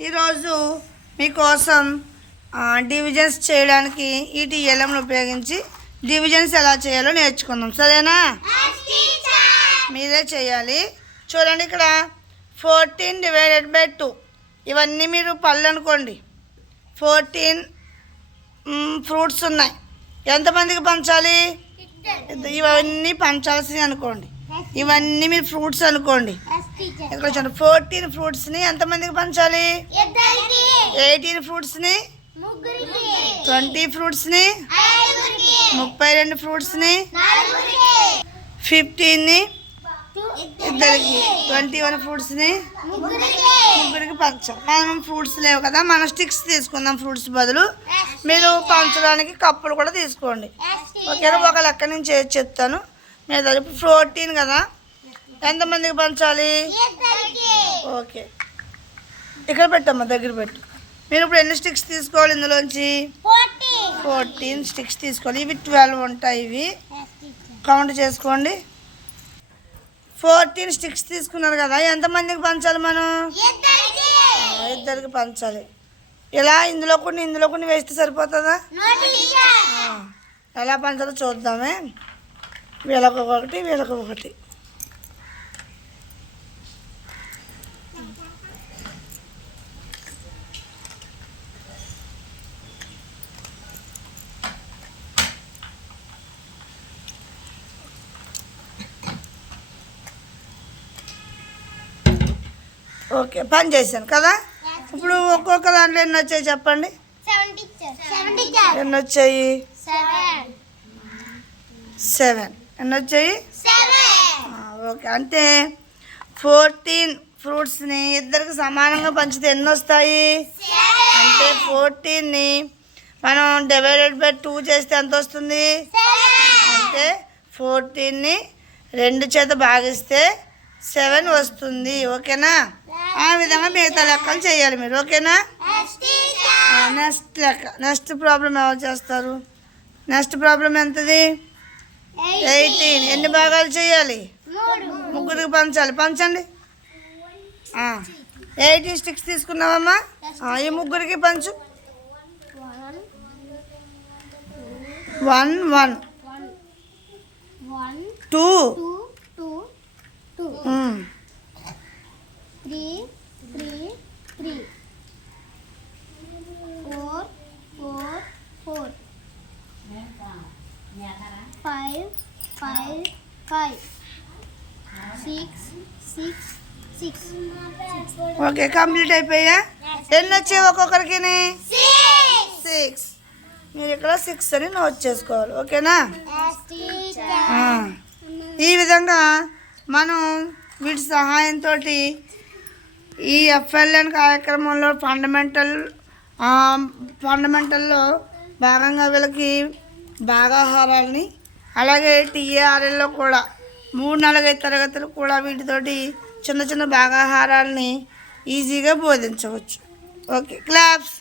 ఈరోజు మీకోసం డివిజన్స్ చేయడానికి ఈ టీఎల్ఎంను ఉపయోగించి డివిజన్స్ ఎలా చేయాలో నేర్చుకుందాం. సరేనా? మీరే చేయాలి. చూడండి ఇక్కడ ఫోర్టీన్ డివైడెడ్ బై టూ ఇవన్నీ మీరు పళ్ళు అనుకోండి. ఫోర్టీన్ ఫ్రూట్స్ ఉన్నాయి. ఎంతమందికి పంచాలి? ఇవన్నీ పంచాల్సి అనుకోండి. ఇవన్నీ మీరు ఫ్రూట్స్ అనుకోండి. ఇక్కడ చూడండి ఫోర్టీన్ ఫ్రూట్స్ని ఎంతమందికి పంచాలి? ఎయిటీన్. ఫ్రూట్స్ని ట్వంటీ ఫ్రూట్స్ని ముప్పై రెండు ఫ్రూట్స్ని ఫిఫ్టీన్ని ఇద్దరికి. ట్వంటీ వన్ ఫ్రూట్స్ని ముగ్గురికి. పంచాం. మనం ఫ్రూట్స్ లేవు కదా మనం స్టిక్స్ తీసుకుందాం ఫ్రూట్స్ బదులు. మీరు పంచడానికి కప్పులు కూడా తీసుకోండి. ఓకేనా? ఒక లెక్క నుంచి చెప్తాను. మీరు ఇప్పుడు ఫోర్టీన్ కదా? ఎంతమందికి పంచాలి? ఓకే. ఇక్కడ పెట్టమ్మా దగ్గర పెట్టు. మీరు ఇప్పుడు ఎన్ని స్టిక్స్ తీసుకోవాలి ఇందులోంచి? ఫోర్టీన్ స్టిక్స్ తీసుకోవాలి ఇవి ట్వెల్వ్ ఉంటాయి ఇవి. కౌంట్ చేసుకోండి. ఫోర్టీన్ స్టిక్స్ తీసుకున్నారు కదా ఎంతమందికి పంచాలి మనం? ఇద్దరికి పంచాలి. ఇలా ఇందులో కొన్ని ఇందులో కొన్ని వేస్తే సరిపోతుందా? ఎలా పంచాలో చూద్దామే. వీళ్ళకి ఒకటి వీళ్ళకి ఒకటి. ఓకే పని చేశాను కదా? ఇప్పుడు ఒక్కొక్క దాంట్లో ఎన్ని వచ్చాయి చెప్పండి? ఎన్ని వచ్చాయి? సెవెన్ ఎన్ని వచ్చాయి ఓకే. అంటే ఫోర్టీన్ ఫ్రూట్స్ని ఇద్దరికి సమానంగా పంచితే ఎన్ని వస్తాయి అంటే ఫోర్టీన్ని మనం డివైడెడ్ బై టూ చేస్తే ఎంత వస్తుంది అంటే ఫోర్టీన్ని రెండు చేత భాగిస్తే సెవెన్ వస్తుంది. ఓకేనా? ఆ విధంగా మిగతా లెక్కలు చేయాలి మీరు. ఓకేనా? నెక్స్ట్ లెక్క. నెక్స్ట్ ప్రాబ్లం ఎవరు చేస్తారు? Next problem ఎంతది? ఎయిటీన్ ఎన్ని భాగాలు చేయాలి? ముగ్గురికి పంచాలి. పంచండి. ఎయిటీన్ స్టిక్స్ తీసుకున్నావమ్మా? ఈ ముగ్గురికి పంచు. One one two Five, five. Six, six, six. Okay complete అయిపోయా ఎన్ని వచ్చాయి ఒక్కొక్కరికి సిక్స్ మీరు ఇక్కడ సిక్స్ అని నోట్ చేసుకోవాలి ఓకేనా. ఈ విధంగా మనం వీటి సహాయంతో ఈ ఎఫ్ఎల్ఎన్ కార్యక్రమంలో ఫండమెంటల్ ఫండమెంటల్లో భాగంగా వీళ్ళకి భాగాహారాలని అలాగే టీఆర్ఎల్లో కూడా మూడు నాలుగైదు తరగతులు కూడా వీటితోటి చిన్న చిన్న భాగాహారాలని ఈజీగా బోధించవచ్చు. Okay claps.